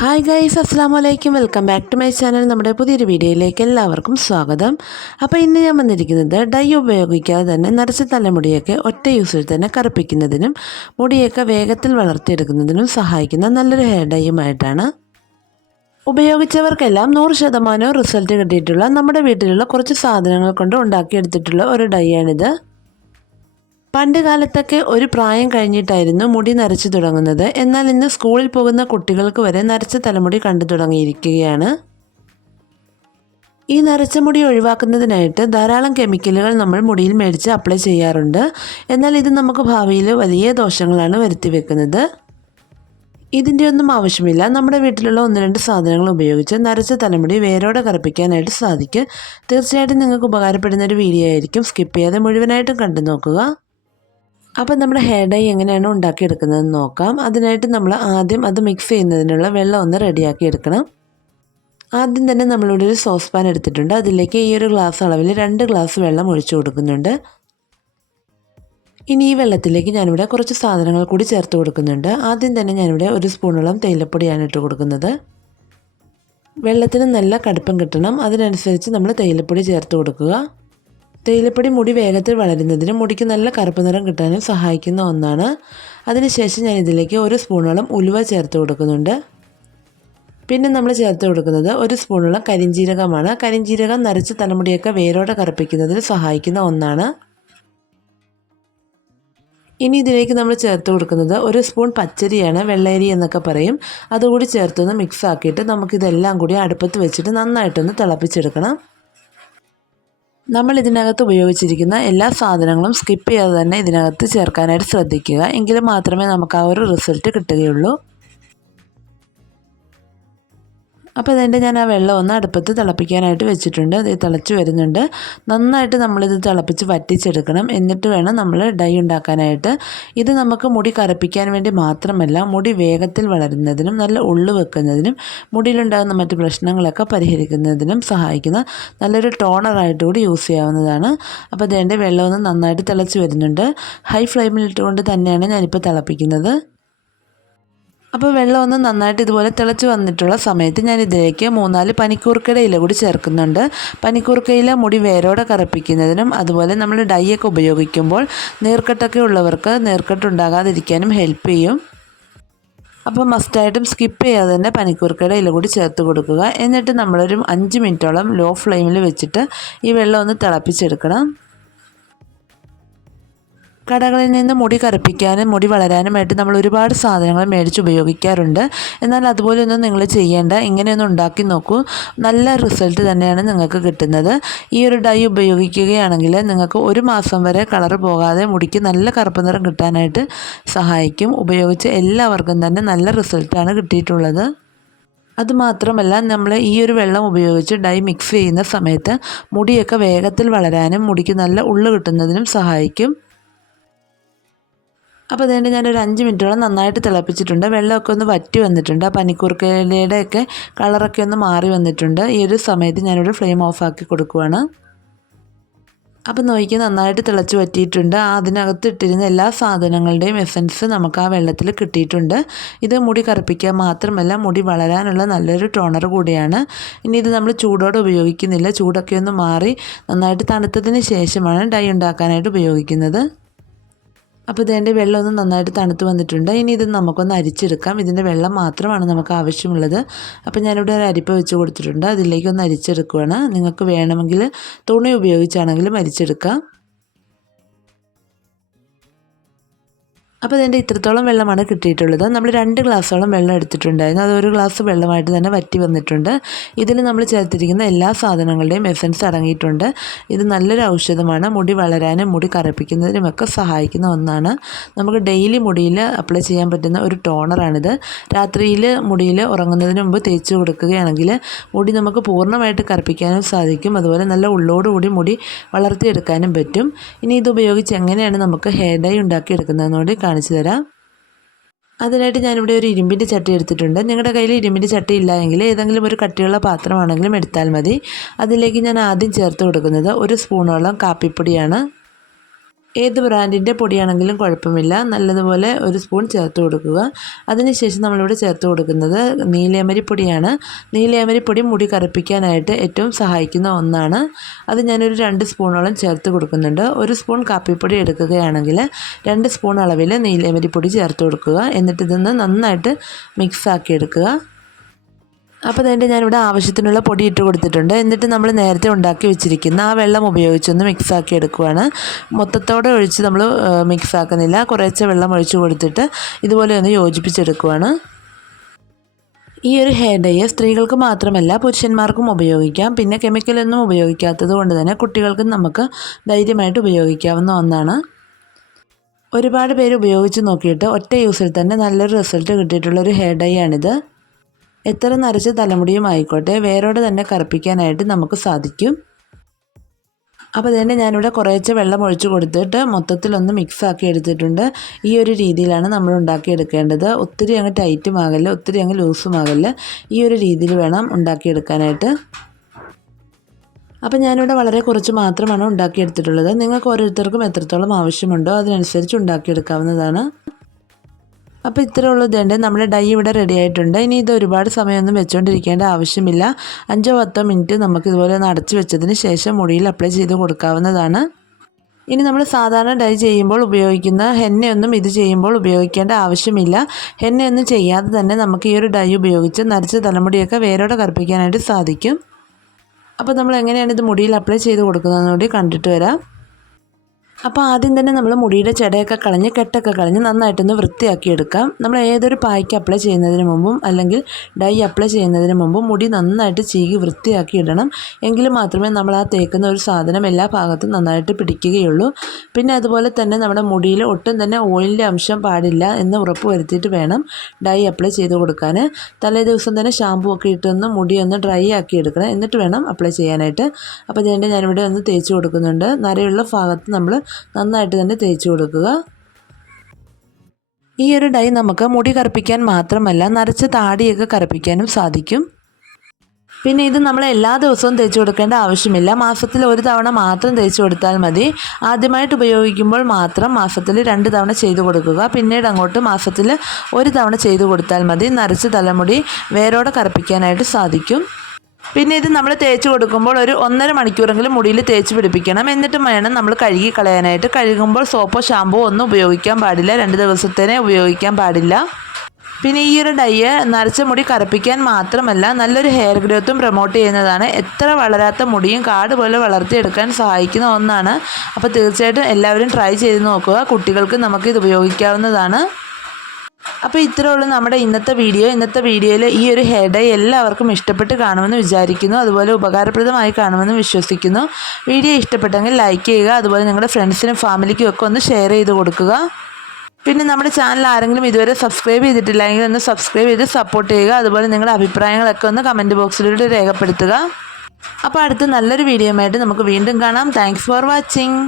Hi guys അസ്സാം വലൈക്കും welcome back to my channel നമ്മുടെ പുതിയൊരു വീഡിയോയിലേക്ക് എല്ലാവർക്കും സ്വാഗതം. അപ്പോൾ ഇന്ന് ഞാൻ വന്നിരിക്കുന്നത് ഡൈ ഉപയോഗിക്കാതെ തന്നെ നരച്ച തലമുടിയൊക്കെ ഒറ്റ യൂസിൽ തന്നെ കറുപ്പിക്കുന്നതിനും മുടിയൊക്കെ വേഗത്തിൽ വളർത്തിയെടുക്കുന്നതിനും സഹായിക്കുന്ന നല്ലൊരു ഹെയർ ഡൈയുമായിട്ടാണ് ഉപയോഗിച്ചവർക്കെല്ലാം നൂറ് ശതമാനവും റിസൾട്ട് കിട്ടിയിട്ടുള്ള നമ്മുടെ വീട്ടിലുള്ള കുറച്ച് സാധനങ്ങൾ കൊണ്ട് ഉണ്ടാക്കിയെടുത്തിട്ടുള്ള ഒരു ഡൈ ആണിത്. പണ്ട് കാലത്തൊക്കെ ഒരു പ്രായം കഴിഞ്ഞിട്ടായിരുന്നു മുടി നരച്ചു തുടങ്ങുന്നത്. എന്നാൽ ഇന്ന് സ്കൂളിൽ പോകുന്ന കുട്ടികൾക്ക് വരെ നരച്ച തലമുടി കണ്ടു തുടങ്ങിയിരിക്കുകയാണ്. ഈ നരച്ച മുടി ഒഴിവാക്കുന്നതിനായിട്ട് ധാരാളം കെമിക്കലുകൾ നമ്മൾ മുടിയിൽ മേടിച്ച് അപ്ലൈ ചെയ്യാറുണ്ട്. എന്നാൽ ഇത് നമുക്ക് ഭാവിയിൽ വലിയ ദോഷങ്ങളാണ് വരുത്തി വെക്കുന്നത്. ഇതിന്റെ ഒന്നും ആവശ്യമില്ല. നമ്മുടെ വീട്ടിലുള്ള ഒന്ന് രണ്ട് സാധനങ്ങൾ ഉപയോഗിച്ച് നരച്ച തലമുടി വേരോടെ കറുപ്പിക്കാനായിട്ട് സാധിക്കും. തീർച്ചയായിട്ടും നിങ്ങൾക്ക് ഉപകാരപ്പെടുന്ന ഒരു വീഡിയോ ആയിരിക്കും. സ്കിപ്പ് ചെയ്യാതെ മുഴുവനായിട്ടും കണ്ടു നോക്കുക. അപ്പം നമ്മുടെ ഹെയർ ഡൈ എങ്ങനെയാണ് ഉണ്ടാക്കിയെടുക്കുന്നതെന്ന് നോക്കാം. അതിനായിട്ട് നമ്മൾ ആദ്യം അത് മിക്സ് ചെയ്യുന്നതിനുള്ള വെള്ളം ഒന്ന് റെഡിയാക്കി എടുക്കണം. ആദ്യം തന്നെ നമ്മളിവിടെ ഒരു സോസ് പാൻ എടുത്തിട്ടുണ്ട്. അതിലേക്ക് ഈ ഒരു ഗ്ലാസ് അളവിൽ രണ്ട് ഗ്ലാസ് വെള്ളം ഒഴിച്ചു കൊടുക്കുന്നുണ്ട്. ഇനി ഈ വെള്ളത്തിലേക്ക് ഞാനിവിടെ കുറച്ച് സാധനങ്ങൾ കൂടി ചേർത്ത് കൊടുക്കുന്നുണ്ട്. ആദ്യം തന്നെ ഞാനിവിടെ ഒരു സ്പൂണോളം തേയിലപ്പൊടിയാണ് ഇട്ട് കൊടുക്കുന്നത്. വെള്ളത്തിന് നല്ല കടുപ്പം കിട്ടണം. അതിനനുസരിച്ച് നമ്മൾ തേയിലപ്പൊടി ചേർത്ത് കൊടുക്കുക. തേയിലപ്പൊടി മുടി വേഗത്തിൽ വളരുന്നതിനും മുടിക്ക് നല്ല കറുപ്പ് നിറം കിട്ടാനും സഹായിക്കുന്ന ഒന്നാണ്. അതിനുശേഷം ഞാൻ ഇതിലേക്ക് ഒരു സ്പൂണോളം ഉലുവ ചേർത്ത് കൊടുക്കുന്നുണ്ട്. പിന്നെ നമ്മൾ ചേർത്ത് കൊടുക്കുന്നത് ഒരു സ്പൂണോളം കരിഞ്ചീരകമാണ്. കരിഞ്ചീരകം നരച്ച് തലമുടിയൊക്കെ വേരോടെ കറുപ്പിക്കുന്നതിൽ സഹായിക്കുന്ന ഒന്നാണ്. ഇനി ഇതിലേക്ക് നമ്മൾ ചേർത്ത് കൊടുക്കുന്നത് ഒരു സ്പൂൺ പച്ചരിയാണ് വെള്ളരി എന്നൊക്കെ പറയും. അതുകൂടി ചേർത്തൊന്ന് മിക്സ് ആക്കിയിട്ട് നമുക്കിതെല്ലാം കൂടി അടുപ്പത്ത് വെച്ചിട്ട് നന്നായിട്ടൊന്ന് തിളപ്പിച്ചെടുക്കണം. നമ്മൾ ഇതിനകത്ത് ഉപയോഗിച്ചിരിക്കുന്ന എല്ലാ സാധനങ്ങളും സ്കിപ്പ് ചെയ്യാതെ തന്നെ ഇതിനകത്ത് ചേർക്കാനായിട്ട് ശ്രദ്ധിക്കുക. എങ്കിൽ മാത്രമേ നമുക്ക് ആ ഒരു റിസൾട്ട് കിട്ടുകയുള്ളൂ. അപ്പോൾ ഇതിന്റെ ഞാൻ ആ വെള്ളം ഒന്ന് അടുപ്പത്ത് തിളപ്പിക്കാനായിട്ട് വെച്ചിട്ടുണ്ട്. അത് തിളച്ച് വരുന്നുണ്ട്. നന്നായിട്ട് നമ്മളിത് തിളപ്പിച്ച് വറ്റിച്ചെടുക്കണം. എന്നിട്ട് വേണം നമ്മൾ ഡൈ ഉണ്ടാക്കാനായിട്ട്. ഇത് നമുക്ക് മുടി കറുപ്പിക്കാൻ വേണ്ടി മാത്രമല്ല മുടി വേഗത്തിൽ വളരുന്നതിനും നല്ല ഉള്ളു വെക്കുന്നതിനും മുടിയിലുണ്ടാകുന്ന മറ്റ് പ്രശ്നങ്ങളൊക്കെ പരിഹരിക്കുന്നതിനും സഹായിക്കുന്ന നല്ലൊരു ടോണറായിട്ട് കൂടി യൂസ് ചെയ്യാവുന്നതാണ്. അപ്പോൾ ഇതിന്റെ വെള്ളം ഒന്ന് നന്നായിട്ട് തിളച്ച് വരുന്നുണ്ട്. ഹൈ ഫ്ലെയിമിലിട്ടുകൊണ്ട് തന്നെയാണ് ഞാനിപ്പോൾ തിളപ്പിക്കുന്നത്. അപ്പോൾ വെള്ളം ഒന്ന് നന്നായിട്ട് ഇതുപോലെ തിളച്ച് വന്നിട്ടുള്ള സമയത്ത് ഞാൻ ഇതിലേക്ക് മൂന്നാൽ പനിക്കൂർക്കയുടെ ഇല കൂടി ചേർക്കുന്നുണ്ട്. പനിക്കൂർക്കയില മുടി വേരോടെ കറുപ്പിക്കുന്നതിനും അതുപോലെ നമ്മൾ ഡൈയൊക്കെ ഉപയോഗിക്കുമ്പോൾ നീർക്കെട്ടൊക്കെ ഉള്ളവർക്ക് നീർക്കെട്ടുണ്ടാകാതിരിക്കാനും ഹെൽപ്പ് ചെയ്യും. അപ്പോൾ മസ്റ്റായിട്ടും സ്കിപ്പ് ചെയ്യാതെ തന്നെ പനിക്കൂർക്കയുടെ ഇല കൂടി ചേർത്ത് കൊടുക്കുക. എന്നിട്ട് നമ്മളൊരു അഞ്ച് മിനിറ്റോളം ലോ ഫ്ലെയിമിൽ വെച്ചിട്ട് ഈ വെള്ളം ഒന്ന് തിളപ്പിച്ചെടുക്കണം. കടകളിൽ നിന്ന് മുടി കറുപ്പിക്കാനും മുടി വളരാനുമായിട്ട് നമ്മൾ ഒരുപാട് സാധനങ്ങൾ മേടിച്ച് ഉപയോഗിക്കാറുണ്ട്. എന്നാൽ അതുപോലെയൊന്നും നിങ്ങൾ ചെയ്യേണ്ട ഇങ്ങനെയൊന്നും ഉണ്ടാക്കി നോക്കൂ. നല്ല റിസൾട്ട് തന്നെയാണ് നിങ്ങൾക്ക് കിട്ടുന്നത്. ഈ ഒരു ഡൈ ഉപയോഗിക്കുകയാണെങ്കിൽ നിങ്ങൾക്ക് ഒരു മാസം വരെ കളർ പോകാതെ മുടിക്ക് നല്ല കറുപ്പ് നിറം കിട്ടാനായിട്ട് സഹായിക്കും. ഉപയോഗിച്ച് എല്ലാവർക്കും തന്നെ നല്ല റിസൾട്ടാണ് കിട്ടിയിട്ടുള്ളത്. അതുമാത്രമല്ല നമ്മൾ ഈ ഒരു വെള്ളം ഉപയോഗിച്ച് ഡൈ മിക്സ് ചെയ്യുന്ന സമയത്ത് മുടിയൊക്കെ വേഗത്തിൽ വളരാനും മുടിക്ക് നല്ല ഉള്ളു കിട്ടുന്നതിനും സഹായിക്കും. അപ്പോൾ അതുകൊണ്ട് ഞാനൊരു അഞ്ച് മിനിറ്റോളം നന്നായിട്ട് തിളപ്പിച്ചിട്ടുണ്ട്. വെള്ളമൊക്കെ ഒന്ന് വറ്റി വന്നിട്ടുണ്ട്. ആ പനിക്കൂർക്കയുടെ ഒക്കെ കളറൊക്കെ ഒന്ന് മാറി വന്നിട്ടുണ്ട്. ഈ ഒരു സമയത്ത് ഞാനിവിടെ ഫ്ലെയിം ഓഫ് ആക്കി കൊടുക്കുവാണ്. അപ്പോൾ നോക്കി നന്നായിട്ട് തിളച്ച് പറ്റിയിട്ടുണ്ട് അതിനകത്ത് ഇട്ടിരുന്ന എല്ലാ സാധനങ്ങളുടെയും എസൻസ് നമുക്ക് ആ വെള്ളത്തിൽ കിട്ടിയിട്ടുണ്ട്. ഇത് മുടി കറുപ്പിക്കുക മാത്രമല്ല മുടി വളരാനുള്ള നല്ലൊരു ടോണർ കൂടിയാണ്. ഇനി ഇത് നമ്മൾ ചൂടോടെ ഉപയോഗിക്കുന്നില്ല. ചൂടൊക്കെ ഒന്ന് മാറി നന്നായിട്ട് തണുത്തതിന് ശേഷമാണ് ഡൈ ഉണ്ടാക്കാനായിട്ട് ഉപയോഗിക്കുന്നത്. അപ്പോൾ ഇതിന്റെ വെള്ളം ഒന്ന് നന്നായിട്ട് തണുത്ത് വന്നിട്ടുണ്ട്. ഇനി ഇത് നമുക്കൊന്ന് അരിച്ചെടുക്കാം. ഇതിന്റെ വെള്ളം മാത്രമാണ് നമുക്ക് ആവശ്യമുള്ളത്. അപ്പോൾ ഞാനിവിടെ ഒരു അരിപ്പ വെച്ച് കൊടുത്തിട്ടുണ്ട്. അതിലേക്കൊന്ന് അരിച്ചെടുക്കുകയാണ് നിങ്ങൾക്ക് വേണമെങ്കിൽ തുണി ഉപയോഗിച്ചാണെങ്കിലും അരിച്ചെടുക്കാം. അപ്പോൾ ഇതിന്റെ ഇത്രത്തോളം വെള്ളമാണ് കിട്ടിയിട്ടുള്ളത്. നമ്മൾ രണ്ട് ഗ്ലാസ്സോളം വെള്ളം എടുത്തിട്ടുണ്ടായിരുന്നു. അത് ഒരു ഗ്ലാസ് വെള്ളമായിട്ട് തന്നെ വറ്റി വന്നിട്ടുണ്ട്. ഇതിൽ നമ്മൾ ചേർത്തിരിക്കുന്ന എല്ലാ സാധനങ്ങളുടെയും എസൻസ് അടങ്ങിയിട്ടുണ്ട്. ഇത് നല്ലൊരു ഔഷധമാണ്. മുടി വളരാനും മുടി കറുപ്പിക്കുന്നതിനുമൊക്കെ സഹായിക്കുന്ന ഒന്നാണ്. നമുക്ക് ഡെയിലി മുടിയിൽ അപ്ലൈ ചെയ്യാൻ പറ്റുന്ന ഒരു ടോണറാണിത് രാത്രിയിൽ മുടിയിൽ ഉറങ്ങുന്നതിന് മുമ്പ് തേച്ച് കൊടുക്കുകയാണെങ്കിൽ മുടി നമുക്ക് പൂർണമായിട്ട് കറുപ്പിക്കാനും സാധിക്കും. അതുപോലെ നല്ല ഉള്ളോടുകൂടി മുടി വളർത്തിയെടുക്കാനും പറ്റും. ഇനി ഇത് ഉപയോഗിച്ച് എങ്ങനെയാണ് നമുക്ക് ഹെയർ ഡൈ ഉണ്ടാക്കിയെടുക്കുന്നതെന്നുകൂടി കാണിച്ചു തരാം. അതിനായിട്ട് ഞാനിവിടെ ഒരു ഇരുമ്പിന്റെ ചട്ടി എടുത്തിട്ടുണ്ട്. നിങ്ങളുടെ കയ്യിൽ ഇരുമ്പിന്റെ ചട്ടി ഇല്ല എങ്കിൽ ഏതെങ്കിലും ഒരു കട്ടിയുള്ള പാത്രമാണെങ്കിലും എടുത്താൽ മതി. അതിലേക്ക് ഞാൻ ആദ്യം ചേർത്ത് കൊടുക്കുന്നത് ഒരു സ്പൂണോളം കാപ്പിപ്പൊടിയാണ്. ഏത് ബ്രാൻഡിന്റെ പൊടിയാണെങ്കിലും കുഴപ്പമില്ല. നല്ലതുപോലെ ഒരു സ്പൂൺ ചേർത്ത് കൊടുക്കുക. അതിനുശേഷം നമ്മളിവിടെ ചേർത്ത് കൊടുക്കുന്നത് നീലയമരിപ്പൊടിയാണ് നീലയമരിപ്പൊടി മുടി കറുപ്പിക്കാനായിട്ട് ഏറ്റവും സഹായിക്കുന്ന ഒന്നാണ്. അത് ഞാനൊരു രണ്ട് സ്പൂണോളം ചേർത്ത് കൊടുക്കുന്നുണ്ട്. ഒരു സ്പൂൺ കാപ്പിപ്പൊടി എടുക്കുകയാണെങ്കിൽ രണ്ട് സ്പൂൺ അളവിൽ നീലയമരിപ്പൊടി ചേർത്ത് കൊടുക്കുക. എന്നിട്ട് ഇതൊന്ന് നന്നായിട്ട് മിക്സ് ആക്കി എടുക്കുക. അപ്പോൾ അതിന്റെ ഞാനിവിടെ ആവശ്യത്തിനുള്ള പൊടി ഇട്ട് കൊടുത്തിട്ടുണ്ട്. എന്നിട്ട് നമ്മൾ നേരത്തെ ഉണ്ടാക്കി വെച്ചിരിക്കുന്ന ആ വെള്ളം ഉപയോഗിച്ചൊന്ന് മിക്സാക്കി എടുക്കുവാണ്. മൊത്തത്തോടെ ഒഴിച്ച് നമ്മൾ മിക്സാക്കുന്നില്ല കുറേശ്ശെ വെള്ളം ഒഴിച്ച് കൊടുത്തിട്ട് ഇതുപോലെ ഒന്ന് യോജിപ്പിച്ചെടുക്കുവാണ്. ഈ ഒരു ഹെയർ ഡൈ സ്ത്രീകൾക്ക് മാത്രമല്ല പുരുഷന്മാർക്കും ഉപയോഗിക്കാം. പിന്നെ കെമിക്കലൊന്നും ഉപയോഗിക്കാത്തത് കൊണ്ട് തന്നെ കുട്ടികൾക്കും നമുക്ക് ധൈര്യമായിട്ട് ഉപയോഗിക്കാവുന്ന ഒന്നാണ്. ഒരുപാട് പേര് ഉപയോഗിച്ച് നോക്കിയിട്ട് ഒറ്റ യൂസിൽ തന്നെ നല്ലൊരു റിസൾട്ട് കിട്ടിയിട്ടുള്ള ഒരു ഹെയർ ഡൈ ആണിത്. എത്ര നരച്ച തലമുടിയും ആയിക്കോട്ടെ വേരോടെ തന്നെ കറുപ്പിക്കാനായിട്ട് നമുക്ക് സാധിക്കും. അപ്പോൾ തന്നെ ഞാനിവിടെ കുറേശ്ശെ വെള്ളം ഒഴിച്ചു കൊടുത്തിട്ട് മൊത്തത്തിലൊന്ന് മിക്സ് ആക്കി എടുത്തിട്ടുണ്ട്. ഈ ഒരു രീതിയിലാണ് നമ്മൾ ഉണ്ടാക്കിയെടുക്കേണ്ടത്. ഒത്തിരി അങ്ങ് ടൈറ്റും ആകല്ല ഒത്തിരി അങ്ങ് ലൂസും ആകല്ല. ഈ ഒരു രീതിയിൽ വേണം ഉണ്ടാക്കിയെടുക്കാനായിട്ട്. അപ്പോൾ ഞാനിവിടെ വളരെ കുറച്ച് മാത്രമാണ് ഉണ്ടാക്കിയെടുത്തിട്ടുള്ളത്. നിങ്ങൾക്ക് ഓരോരുത്തർക്കും എത്രത്തോളം ആവശ്യമുണ്ടോ അതിനനുസരിച്ച് ഉണ്ടാക്കിയെടുക്കാവുന്നതാണ്. അപ്പോൾ ഇത്രേ ഉള്ളൂ ഇതുണ്ട്. നമ്മുടെ ഡൈ ഇവിടെ റെഡി ആയിട്ടുണ്ട്. ഇനി ഇത് ഒരുപാട് സമയമൊന്നും വെച്ചുകൊണ്ടിരിക്കേണ്ട ആവശ്യമില്ല. അഞ്ചോ പത്തോ മിനിറ്റ് നമുക്ക് ഇതുപോലെ ഒന്ന് അടച്ചു വെച്ചതിന് ശേഷം മുടിയിൽ അപ്ലൈ ചെയ്ത് കൊടുക്കാവുന്നതാണ്. ഇനി നമ്മൾ സാധാരണ ഡൈ ചെയ്യുമ്പോൾ ഉപയോഗിക്കുന്ന ഹെന്നയൊന്നും ഇത് ചെയ്യുമ്പോൾ ഉപയോഗിക്കേണ്ട ആവശ്യമില്ല. ഹെന്നയൊന്നും ചെയ്യാതെ തന്നെ നമുക്ക് ഈ ഒരു ഡൈ ഉപയോഗിച്ച് നരച്ച തലമുടിയൊക്കെ വേരോടെ കറുപ്പിക്കാനായിട്ട് സാധിക്കും. അപ്പോൾ നമ്മൾ എങ്ങനെയാണ് ഇത് മുടിയിൽ അപ്ലൈ ചെയ്ത് കൊടുക്കുന്നതെന്ന് കൂടി കണ്ടിട്ട് വരാം. അപ്പോൾ ആദ്യം തന്നെ നമ്മൾ മുടിയുടെ ചെടയൊക്കെ കളഞ്ഞ് കെട്ടൊക്കെ കളഞ്ഞ് നന്നായിട്ടൊന്ന് വൃത്തിയാക്കി എടുക്കാം നമ്മൾ ഏതൊരു പായ്ക്ക് അപ്ലൈ ചെയ്യുന്നതിന് മുമ്പും അല്ലെങ്കിൽ ഡൈ അപ്ലൈ ചെയ്യുന്നതിന് മുമ്പും മുടി നന്നായിട്ട് ചീകി വൃത്തിയാക്കി ഇടണം എങ്കിൽ മാത്രമേ നമ്മൾ ആ തേക്കുന്ന ഒരു സാധനം എല്ലാ ഭാഗത്തും നന്നായിട്ട് പിടിക്കുകയുള്ളൂ. പിന്നെ അതുപോലെ തന്നെ നമ്മുടെ മുടിയിൽ ഒട്ടും തന്നെ ഓയിലിന്റെ അംശം പാടില്ല എന്ന് ഉറപ്പ് വരുത്തിയിട്ട് വേണം ഡൈ അപ്ലൈ ചെയ്ത് കൊടുക്കാൻ തലേ ദിവസം തന്നെ ഷാമ്പു ഒക്കെ ഇട്ടൊന്ന് മുടി ഒന്ന് ഡ്രൈ ആക്കി എടുക്കണം. എന്നിട്ട് വേണം അപ്ലൈ ചെയ്യാനായിട്ട്. അപ്പോൾ ഇതിന്റെ ഞാനിവിടെ ഒന്ന് തേച്ച് കൊടുക്കുന്നുണ്ട്. നരയുള്ള ഭാഗത്ത് നമ്മൾ നന്നായിട്ട് തന്നെ തേച്ച് കൊടുക്കുക. ഈ ഒരു ഡൈ നമുക്ക് മുടി കറുപ്പിക്കാൻ മാത്രമല്ല നരച്ച താടിയൊക്കെ കറുപ്പിക്കാനും സാധിക്കും. പിന്നെ ഇത് നമ്മൾ എല്ലാ ദിവസവും തേച്ച് കൊടുക്കേണ്ട ആവശ്യമില്ല. മാസത്തിൽ ഒരു തവണ മാത്രം തേച്ച് കൊടുത്താൽ മതി. ആദ്യമായിട്ട് ഉപയോഗിക്കുമ്പോൾ മാത്രം മാസത്തിൽ രണ്ട് തവണ ചെയ്തു കൊടുക്കുക. പിന്നീട് അങ്ങോട്ട് മാസത്തിൽ ഒരു തവണ ചെയ്തു കൊടുത്താൽ മതി. നരച്ച തലമുടി വേരോടെ കറുപ്പിക്കാനായിട്ട് സാധിക്കും. പിന്നെ ഇത് നമ്മൾ തേച്ച് കൊടുക്കുമ്പോൾ ഒരു ഒന്നര മണിക്കൂറെങ്കിലും മുടിയിൽ തേച്ച് പിടിപ്പിക്കണം. എന്നിട്ടും വേണം നമ്മൾ കഴുകി കളയാനായിട്ട്. കഴുകുമ്പോൾ സോപ്പോ ഷാമ്പോ ഒന്നും ഉപയോഗിക്കാൻ പാടില്ല. രണ്ട് ദിവസത്തേനെ ഉപയോഗിക്കാൻ പാടില്ല. പിന്നെ ഈ ഒരു ഡൈ നരച്ച മുടി കറുപ്പിക്കാൻ മാത്രമല്ല നല്ലൊരു ഹെയർ ഗ്രോത്തും പ്രൊമോട്ട് ചെയ്യുന്നതാണ്. എത്ര വളരാത്ത മുടിയും കാട് പോലെ വളർത്തിയെടുക്കാൻ സഹായിക്കുന്ന ഒന്നാണ്. അപ്പോൾ തീർച്ചയായിട്ടും എല്ലാവരും ട്രൈ ചെയ്ത് നോക്കുക. കുട്ടികൾക്ക് നമുക്കിത് ഉപയോഗിക്കാവുന്നതാണ്. അപ്പോൾ ഇത്രേ ഉള്ളൂ നമ്മുടെ ഇന്നത്തെ വീഡിയോ. ഇന്നത്തെ വീഡിയോയിൽ ഈ ഒരു ഹെയർ ഡൈ എല്ലാവർക്കും ഇഷ്ടപ്പെട്ട് കാണുമെന്ന് വിചാരിക്കുന്നു. അതുപോലെ ഉപകാരപ്രദമായി കാണുമെന്ന് വിശ്വസിക്കുന്നു. വീഡിയോ ഇഷ്ടപ്പെട്ടെങ്കിൽ ലൈക്ക് ചെയ്യുക. അതുപോലെ നിങ്ങളുടെ ഫ്രണ്ട്സിനും ഫാമിലിക്കും ഒക്കെ ഒന്ന് ഷെയർ ചെയ്ത് കൊടുക്കുക. പിന്നെ നമ്മുടെ ചാനൽ ആരെങ്കിലും ഇതുവരെ സബ്സ്ക്രൈബ് ചെയ്തിട്ടില്ലെങ്കിൽ ഒന്ന് സബ്സ്ക്രൈബ് ചെയ്ത് സപ്പോർട്ട് ചെയ്യുക. അതുപോലെ നിങ്ങളുടെ അഭിപ്രായങ്ങളൊക്കെ ഒന്ന് കമന്റ് ബോക്സിലൂടെ രേഖപ്പെടുത്തുക. അപ്പോൾ അടുത്ത നല്ലൊരു വീഡിയോ നമുക്ക് വീണ്ടും കാണാം. Thanks for watching